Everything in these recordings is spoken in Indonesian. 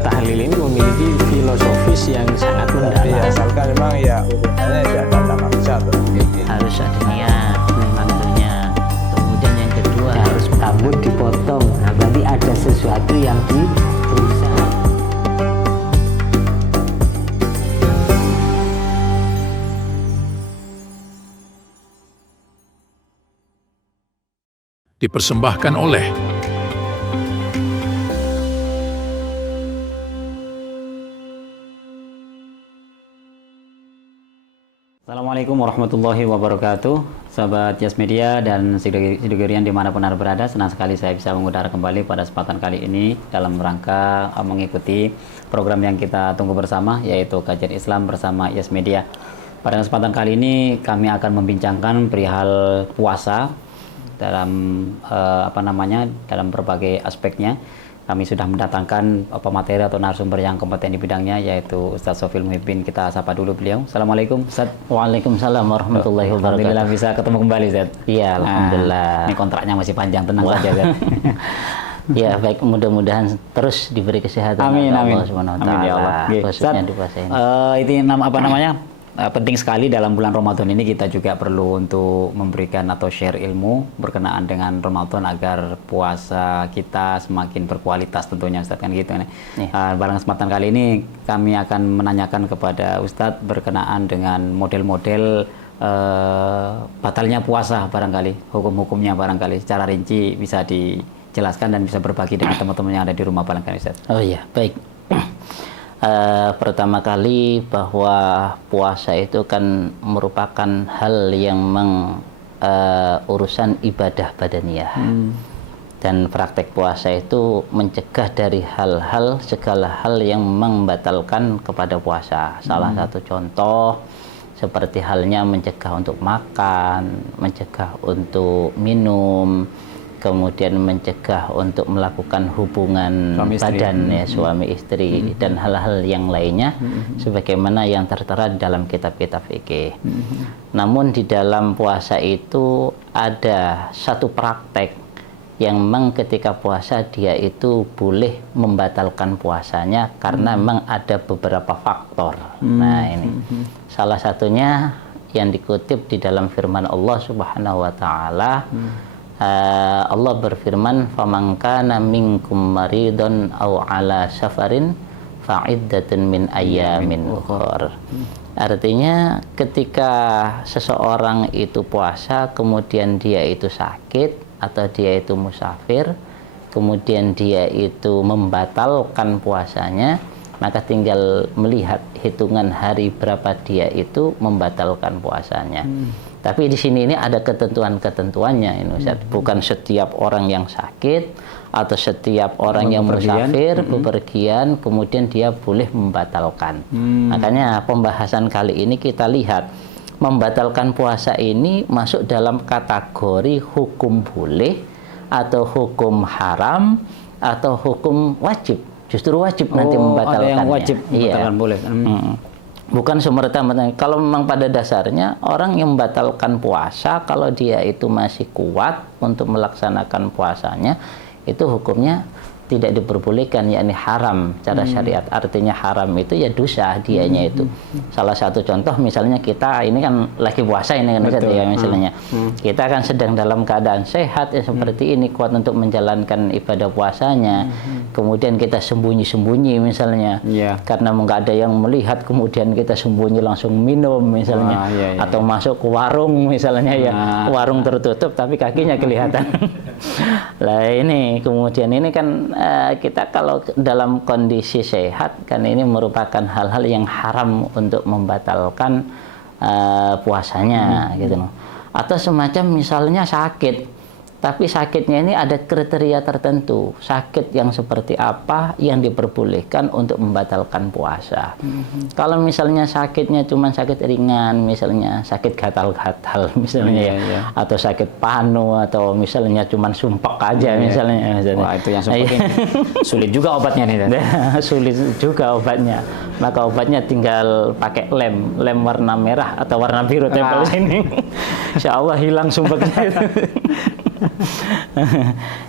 tahlil ini memiliki filosofis yang sangat mendalam. Tapi asalkan memang ya urutannya ya tata maksa harus ada niat waktunya. Kemudian yang kedua harus rambut dipotong. Nah, berarti ada sesuatu yang dirusak. Dipersembahkan oleh Assalamualaikum warahmatullahi wabarakatuh. Sahabat Yas Media dan Sidogirian dimanapun Anda berada, senang sekali saya bisa mengudara kembali pada kesempatan kali ini dalam rangka mengikuti program yang kita tunggu bersama, yaitu Kajian Islam bersama Yas Media. Pada kesempatan kali ini kami akan membincangkan perihal puasa dalam dalam berbagai aspeknya. Kami sudah mendatangkan pemateri atau narasumber yang kompeten di bidangnya, yaitu Ustadz Sofil Muhibbin. Kita sapa dulu beliau. Assalamualaikum Ustadz. Waalaikumsalam warahmatullahi wabarakatuh. Alhamdulillah bisa ketemu kembali Ustadz. Iya, alhamdulillah. Ini kontraknya masih panjang, tenang saja Ustadz. Ya, baik, mudah-mudahan terus diberi kesehatan Amin, oleh amin. Allah Subhanahu wa Amin, ya Allah. taala, khususnya di puasa ini. Ini penting sekali dalam bulan Ramadan ini kita juga perlu untuk memberikan atau share ilmu berkenaan dengan Ramadan agar puasa kita semakin berkualitas tentunya Ustadz, kan gitu nih. Pada kesempatan kali ini kami akan menanyakan kepada Ustadz berkenaan dengan model-model batalnya puasa barangkali, hukum-hukumnya barangkali secara rinci bisa dijelaskan dan bisa berbagi dengan teman-teman yang ada di rumah barangkali Ustadz. Oh iya, baik. Pertama kali bahwa puasa itu kan merupakan hal yang urusan ibadah badaniyah. Dan praktek puasa itu mencegah dari segala hal yang membatalkan kepada puasa. Salah satu contoh seperti halnya mencegah untuk makan, mencegah untuk minum, kemudian mencegah untuk melakukan hubungan badan ya suami istri dan hal-hal yang lainnya sebagaimana yang tertera dalam kitab-kitab fikih. Namun di dalam puasa itu ada satu praktek yang memang ketika puasa dia itu boleh membatalkan puasanya karena memang ada beberapa faktor. Nah, ini salah satunya yang dikutip di dalam firman Allah Subhanahu wa taala. Allah berfirman, "Faman kana minkum maridun aw ala safarin fa'iddatun min ayyamin ukhra." Artinya ketika seseorang itu puasa kemudian dia itu sakit atau dia itu musafir, kemudian dia itu membatalkan puasanya, maka tinggal melihat hitungan hari berapa dia itu membatalkan puasanya. Tapi di sini ini ada ketentuan-ketentuannya ini Ustaz. Bukan setiap orang yang sakit atau setiap orang yang musafir bepergian kemudian dia boleh membatalkan. Makanya pembahasan kali ini kita lihat membatalkan puasa ini masuk dalam kategori hukum boleh atau hukum haram atau hukum wajib. Justru wajib nanti membatalkannya. Ada yang wajib membatalkan boleh. Bukan semerta-merta. Kalau memang pada dasarnya orang yang membatalkan puasa kalau dia itu masih kuat untuk melaksanakan puasanya itu hukumnya tidak diperbolehkan, yakni haram cara syariat. Artinya haram itu ya dosa dianya itu. Salah satu contoh misalnya kita ini kan lagi puasa ini kan ya misalnya. Kita kan sedang dalam keadaan sehat ya seperti ini, kuat untuk menjalankan ibadah puasanya. Kemudian kita sembunyi-sembunyi misalnya. Karena nggak ada yang melihat kemudian kita sembunyi langsung minum misalnya. Atau masuk ke warung misalnya warung tertutup tapi kakinya kelihatan. Lah ini kemudian ini kan kita kalau dalam kondisi sehat kan ini merupakan hal-hal yang haram untuk membatalkan puasanya gitu loh. Atau semacam misalnya sakit Tapi sakitnya ini ada kriteria tertentu. Sakit yang seperti apa yang diperbolehkan untuk membatalkan puasa. Kalau misalnya sakitnya cuma sakit ringan, misalnya sakit gatal-gatal misalnya, atau sakit panu, atau misalnya cuma sumpek aja misalnya. Wah, itu yang seperti sulit juga obatnya nih. Sulit juga obatnya. Maka obatnya tinggal pakai lem warna merah atau warna biru tempel sini. Insya Allah hilang sumpeknya.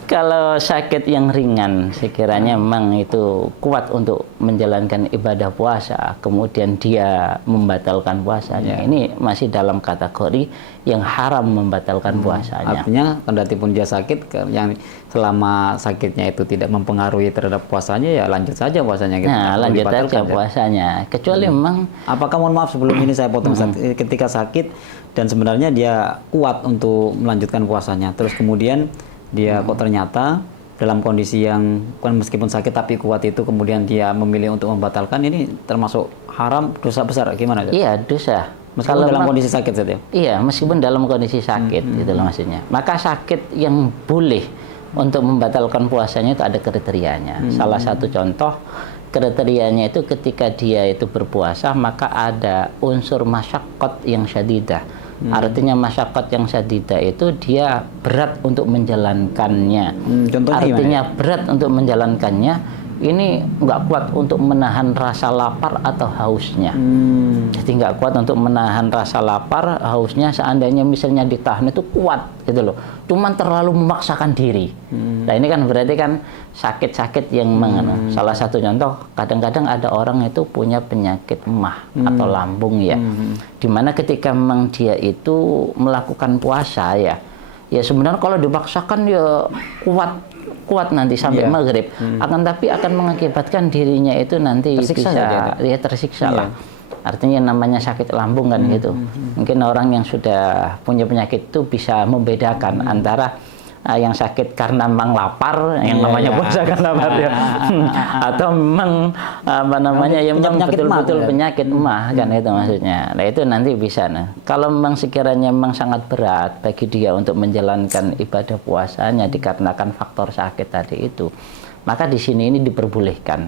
Kalau sakit yang ringan, sekiranya memang itu kuat untuk menjalankan ibadah puasa, kemudian dia membatalkan puasanya, ini masih dalam kategori yang haram membatalkan puasanya. Artinya, kendati pun dia sakit, yang selama sakitnya itu tidak mempengaruhi terhadap puasanya, ya lanjut saja puasanya. Gitu. Nah, lanjut saja puasanya. Kecuali memang, apakah, mohon maaf sebelum ini saya potong, ketika sakit dan sebenarnya dia kuat untuk melanjutkan puasanya, terus kemudian dia kok ternyata dalam kondisi yang kan meskipun sakit tapi kuat itu, kemudian dia memilih untuk membatalkan, ini termasuk haram, dosa besar, gimana? iya dosa. Meskipun dalam kondisi sakit saja. Iya, meskipun dalam kondisi sakit, itu maksudnya. Maka sakit yang boleh untuk membatalkan puasanya itu ada kriterianya. Salah satu contoh kriterianya itu ketika dia itu berpuasa, maka ada unsur masyaqqat yang syadidah. Artinya masyaqqat yang syadidah itu dia berat untuk menjalankannya. Contohnya artinya gimana? Berat untuk menjalankannya, ini nggak kuat untuk menahan rasa lapar atau hausnya. Jadi nggak kuat untuk menahan rasa lapar, hausnya. Seandainya misalnya ditahan itu kuat gitu loh, cuman terlalu memaksakan diri. Nah ini kan berarti kan sakit-sakit yang salah satu contoh, kadang-kadang ada orang itu punya penyakit emah atau lambung ya, dimana ketika memang dia itu melakukan puasa ya sebenarnya kalau dipaksakan ya kuat nanti sampai maghrib, akan tapi akan mengakibatkan dirinya itu nanti tersiksa tersiksa lah. Artinya namanya sakit lambung kan gitu. Mungkin orang yang sudah punya penyakit itu bisa membedakan antara yang sakit karena memang lapar, yang namanya puasa kan lapar ya, atau memang apa namanya yang memang betul-betul penyakit emah kan itu maksudnya. Nah itu nanti bisa. Nah kalau memang sekiranya memang sangat berat bagi dia untuk menjalankan ibadah puasanya dikarenakan faktor sakit tadi itu, maka di sini ini diperbolehkan,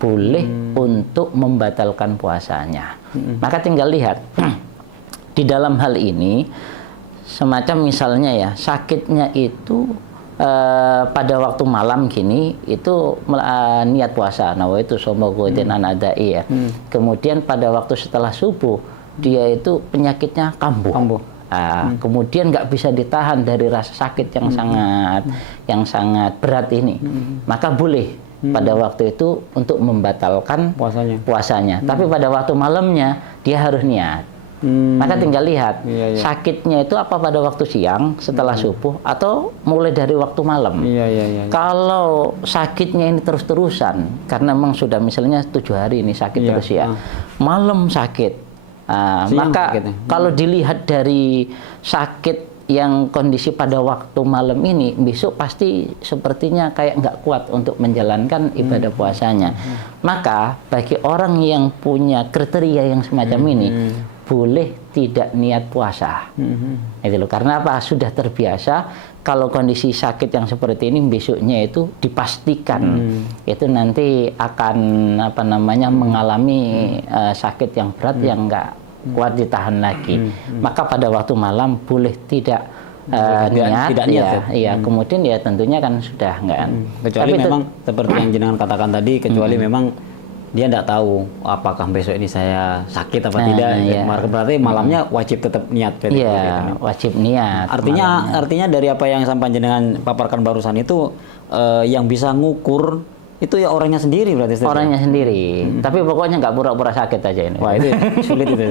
boleh untuk membatalkan puasanya. Maka tinggal lihat di dalam hal ini. Semacam misalnya ya, sakitnya itu pada waktu malam gini itu niat puasa, nawaitu shauma ghadin an adai ya. Kemudian pada waktu setelah subuh dia itu penyakitnya kambuh. Kemudian nggak bisa ditahan dari rasa sakit yang sangat berat ini, maka boleh pada waktu itu untuk membatalkan puasanya. Tapi pada waktu malamnya dia harus niat. Maka tinggal lihat sakitnya itu apa pada waktu siang setelah subuh atau mulai dari waktu malam. Kalau sakitnya ini terus-terusan karena memang sudah misalnya 7 hari ini sakit terus ya, malam sakit, maka kalau dilihat dari sakit yang kondisi pada waktu malam ini, besok pasti sepertinya kayak nggak kuat untuk menjalankan ibadah puasanya. Maka bagi orang yang punya kriteria yang semacam ini, boleh tidak niat puasa. Itu loh. Karena apa? Sudah terbiasa kalau kondisi sakit yang seperti ini besoknya itu dipastikan itu nanti akan apa namanya mengalami sakit yang berat yang enggak kuat ditahan lagi. Maka pada waktu malam boleh tidak niat. Kemudian ya tentunya kan sudah enggak. Kecuali tapi memang seperti yang jenengan katakan tadi, kecuali memang dia tidak tahu apakah besok ini saya sakit apa tidak. Berarti malamnya wajib tetap niat. Wajib niat. Artinya dari apa yang sampai jenengan paparkan barusan itu, yang bisa ngukur itu ya orangnya sendiri berarti. Orangnya sendiri. Tapi pokoknya nggak pura-pura sakit aja ini. Wah itu sulit itu.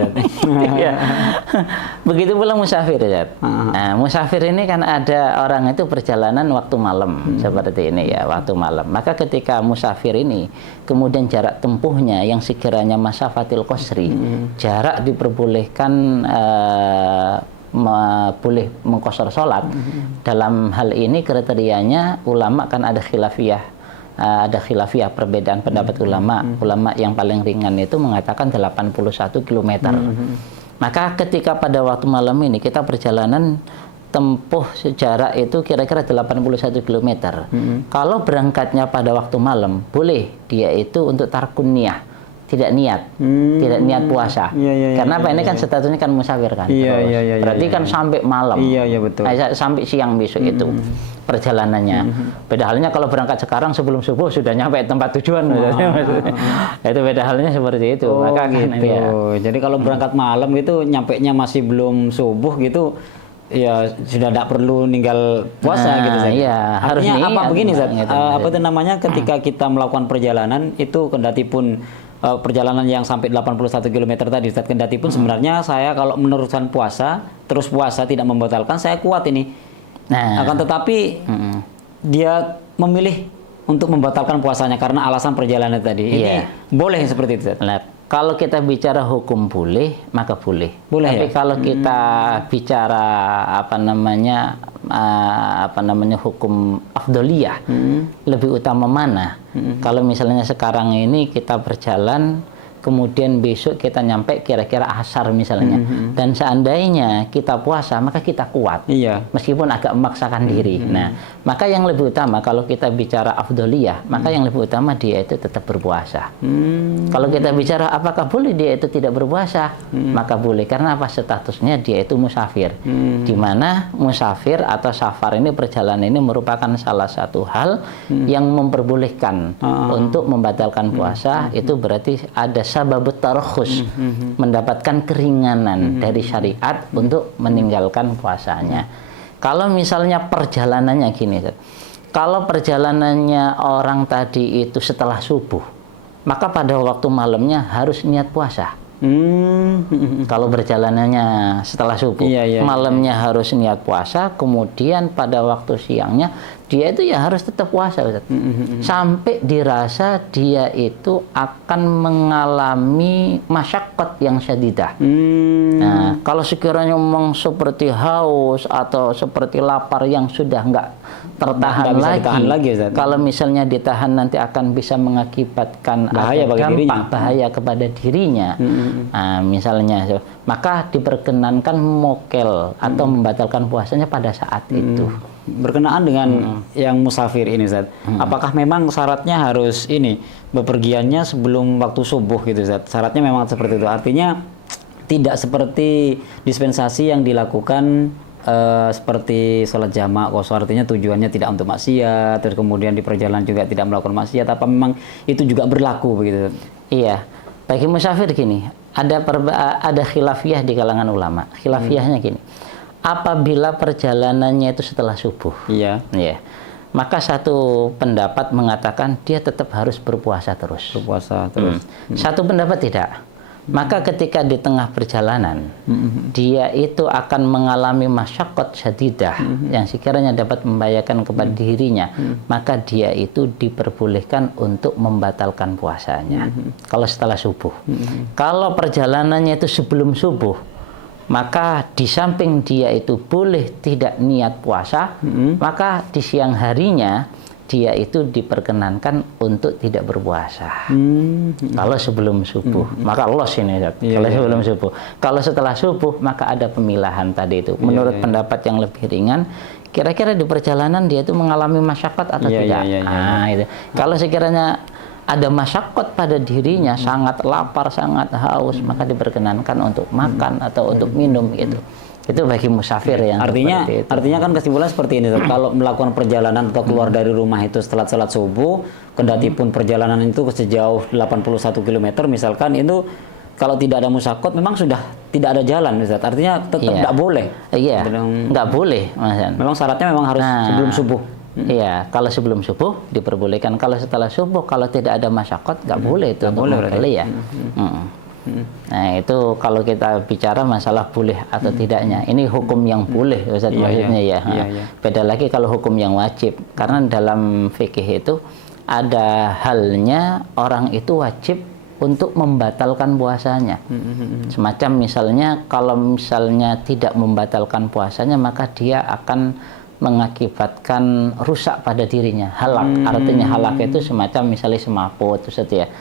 Begitu pula musafir ya. Nah, musafir ini kan ada orang itu perjalanan waktu malam seperti ini ya, waktu malam. Maka ketika musafir ini kemudian jarak tempuhnya yang sekiranya masafatil qasri, jarak diperbolehkan boleh mengqashar sholat. Dalam hal ini kriterianya ulama kan ada khilafiyah. Ada khilafiyah, perbedaan pendapat ulama. Ulama yang paling ringan itu mengatakan 81 km. Maka ketika pada waktu malam ini kita perjalanan tempuh sejarak itu kira-kira 81 km. Kalau berangkatnya pada waktu malam, boleh dia itu untuk tarkun niyah, tidak niat puasa. Karena apa? Ini kan statusnya kan musafir kan. Berarti kan sampai malam. Betul. Sampai siang besok itu perjalanannya. Beda halnya kalau berangkat sekarang sebelum subuh sudah nyampe tempat tujuan. Itu beda halnya seperti itu. Maka gitu. Jadi kalau berangkat malam gitu, nyampe nya masih belum subuh gitu, ya sudah tidak perlu ninggal puasa gitu Zat. Iya, harus Artinya apa niat, begini Zat? gitu. Apa itu namanya ketika kita melakukan perjalanan itu kendati pun perjalanan yang sampai 81 km tadi Ustaz, kendati pun sebenarnya saya kalau meneruskan puasa, terus puasa tidak membatalkan, saya kuat ini. Nah, Akan tetapi dia memilih untuk membatalkan puasanya karena alasan perjalanan tadi. Ini boleh seperti itu Ustaz? nah, kalau kita bicara hukum boleh, maka boleh. Boleh, Tapi ya? kalau kita bicara apa namanya hukum afdoliyah, lebih utama mana? Kalau misalnya sekarang ini kita berjalan, kemudian besok kita nyampe kira-kira asar misalnya, dan seandainya kita puasa, maka kita kuat. Iya. Meskipun agak memaksakan diri. Nah, maka yang lebih utama kalau kita bicara afdoliyah, maka yang lebih utama dia itu tetap berpuasa. Kalau kita bicara apakah boleh dia itu tidak berpuasa, maka boleh. Karena apa? Statusnya dia itu musafir. Di mana musafir atau safar ini, perjalanan ini merupakan salah satu hal yang memperbolehkan untuk membatalkan puasa. Itu berarti ada sababut tarakhus, mendapatkan keringanan dari syariat untuk meninggalkan puasanya. Kalau misalnya perjalanannya gini, kalau perjalanannya orang tadi itu setelah subuh, maka pada waktu malamnya harus niat puasa. Kalau perjalanannya setelah subuh, malamnya harus niat puasa, kemudian pada waktu siangnya dia itu ya harus tetap puasa, Ustaz. Sampai dirasa dia itu akan mengalami masyaqqat yang syadidah. Nah, kalau sekiranya memang seperti haus atau seperti lapar yang sudah nggak tertahan lagi, kalau misalnya ditahan nanti akan bisa mengakibatkan bahaya bagi dirinya. Bahaya kepada dirinya. Nah, misalnya, maka diperkenankan mokel atau membatalkan puasanya pada saat itu. Berkenaan dengan yang musafir ini, Zat, apakah memang syaratnya harus ini bepergiannya sebelum waktu subuh gitu, Zat? Syaratnya memang seperti itu. Artinya tidak seperti dispensasi yang dilakukan seperti sholat jamak qashar, artinya tujuannya tidak untuk maksiat, terus kemudian di perjalanan juga tidak melakukan maksiat. Apa memang itu juga berlaku begitu? Iya, bagi musafir gini, ada khilafiyah di kalangan ulama. Khilafiyahnya gini, apabila perjalanannya itu setelah subuh, maka satu pendapat mengatakan dia tetap harus berpuasa terus. Satu pendapat tidak. Maka ketika di tengah perjalanan, dia itu akan mengalami masyaqqat syadidah yang sekiranya dapat membahayakan kepada dirinya, maka dia itu diperbolehkan untuk membatalkan puasanya. Kalau setelah subuh. Kalau perjalanannya itu sebelum subuh, maka di samping dia itu boleh tidak niat puasa, maka di siang harinya dia itu diperkenankan untuk tidak berpuasa. Kalau sebelum subuh, maka los ini. Kalau sebelum subuh. Kalau setelah subuh, maka ada pemilahan tadi itu. Menurut pendapat yang lebih ringan, kira-kira di perjalanan dia itu mengalami masyaqqat atau tidak. Itu. Kalau sekiranya ada masyaqqat pada dirinya, sangat lapar, sangat haus, maka diperkenankan untuk makan atau untuk minum gitu. Itu bagi musafir yang artinya kan kesimpulan seperti ini, kalau melakukan perjalanan atau keluar dari rumah itu setelah salat subuh, kendati pun perjalanan itu sejauh 81 km misalkan, itu kalau tidak ada musyaqqat memang sudah tidak ada jalan, Ustaz. Artinya tetap tidak boleh. Iya. Enggak boleh, Mas. Memang syaratnya memang harus sebelum subuh. Iya, kalau sebelum subuh diperbolehkan. Kalau setelah subuh, kalau tidak ada masyaqqat nggak boleh itu untuk boleh ya. Nah, itu kalau kita bicara masalah boleh atau tidaknya. Ini hukum yang boleh, Ustaz, maksudnya ya. Beda lagi kalau hukum yang wajib. Karena dalam fikih itu ada halnya orang itu wajib untuk membatalkan puasanya. Semacam misalnya kalau misalnya tidak membatalkan puasanya, maka dia akan mengakibatkan rusak pada dirinya. Halak, artinya halak itu semacam misalnya semaput, Ustaz ya.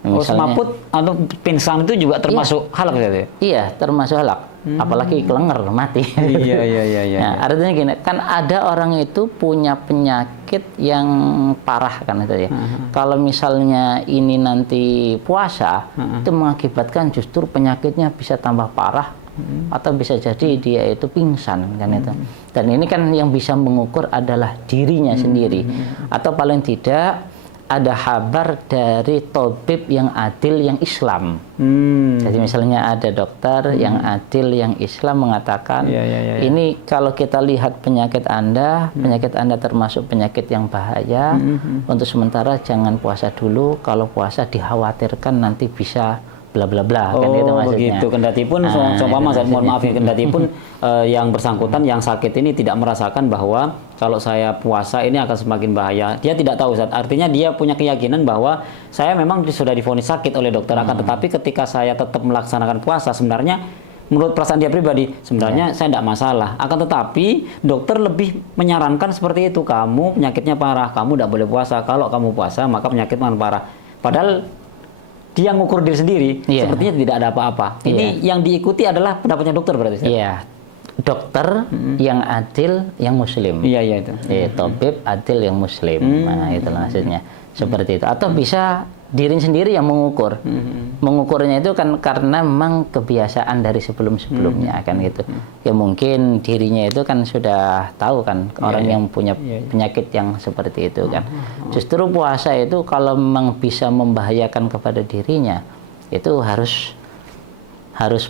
Misalnya, semaput atau pingsan itu juga termasuk halak ya? Iya, termasuk halak. Apalagi kelenger mati. Iya. Nah, artinya gini, kan ada orang itu punya penyakit yang parah kan itu ya. Kalau misalnya ini nanti puasa, itu mengakibatkan justru penyakitnya bisa tambah parah atau bisa jadi dia itu pingsan kan itu. Dan ini kan yang bisa mengukur adalah dirinya sendiri. Atau paling tidak ada kabar dari tabib yang adil yang Islam. Jadi misalnya ada dokter yang adil yang Islam mengatakan, ini kalau kita lihat penyakit Anda termasuk penyakit yang bahaya, untuk sementara jangan puasa dulu, kalau puasa dikhawatirkan nanti bisa bla bla bla, kan itu maksudnya. Begitu. Kendati pun seumpama saya mohon maaf ya, kendati pun yang bersangkutan yang sakit ini tidak merasakan bahwa kalau saya puasa ini akan semakin bahaya. Dia tidak tahu, Ustaz. Artinya dia punya keyakinan bahwa saya memang sudah divonis sakit oleh dokter, akan tetapi ketika saya tetap melaksanakan puasa, sebenarnya menurut perasaan dia pribadi, sebenarnya saya tidak masalah. Akan tetapi dokter lebih menyarankan seperti itu, kamu penyakitnya parah, kamu tidak boleh puasa. Kalau kamu puasa maka penyakit makin parah. Padahal dia ngukur diri sendiri, sepertinya tidak ada apa-apa. Ini yang diikuti adalah pendapatnya dokter berarti. Iya, dokter yang adil, yang muslim. Iya itu. Tabib adil yang muslim. Nah, itu maksudnya. Seperti itu. Atau bisa diri sendiri yang mengukur. Mengukurnya itu kan karena memang kebiasaan dari sebelum-sebelumnya kan gitu. Ya mungkin dirinya itu kan sudah tahu kan orang yang punya penyakit yang seperti itu kan. Justru puasa itu kalau memang bisa membahayakan kepada dirinya, itu harus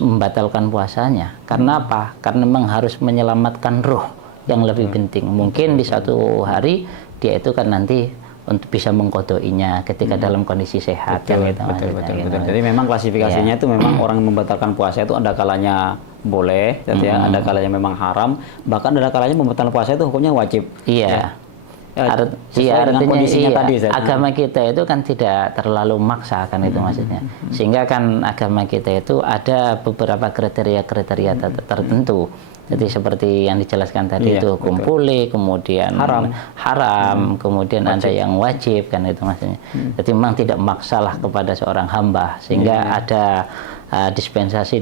membatalkan puasanya. Karena apa? Karena memang harus menyelamatkan ruh yang lebih penting. Mungkin di satu hari dia itu kan nanti untuk bisa mengkodoinya ketika dalam kondisi sehat. Betul. Jadi memang klasifikasinya itu memang orang yang membatalkan puasa itu ada kalanya boleh, ada kalanya memang haram, bahkan ada kalanya membatalkan puasa itu hukumnya wajib. Iya. Sesuai dengan kondisinya tadi. Agama kita itu kan tidak terlalu maksa kan itu maksudnya. Sehingga kan agama kita itu ada beberapa kriteria-kriteria tertentu. Jadi seperti yang dijelaskan tadi itu kumpuli, kemudian haram, kemudian wajib. Ada yang wajib kan itu maksudnya. Jadi memang tidak maksalah kepada seorang hamba, sehingga ada dispensasi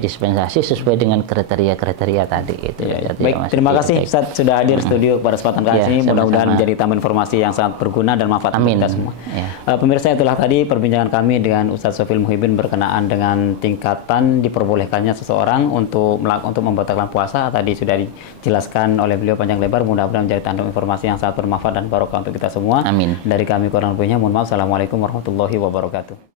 sesuai dengan kriteria tadi itu. Baik, terima kasih Ustaz sudah hadir studio pada kesempatan kali ini. Mudah-mudahan menjadi tamu informasi yang sangat berguna dan manfaat untuk kita semua. Pemirsa, itulah tadi perbincangan kami dengan Ustaz Syofil Muhibin berkenaan dengan tingkatan diperbolehkannya seseorang untuk membatalkan puasa. Tadi sudah dijelaskan oleh beliau panjang lebar. Mudah-mudahan menjadi tanduk informasi yang sangat bermanfaat dan barokah untuk kita semua. Amin. Dari kami kurang lebihnya mohon maaf. Assalamualaikum warahmatullahi wabarakatuh.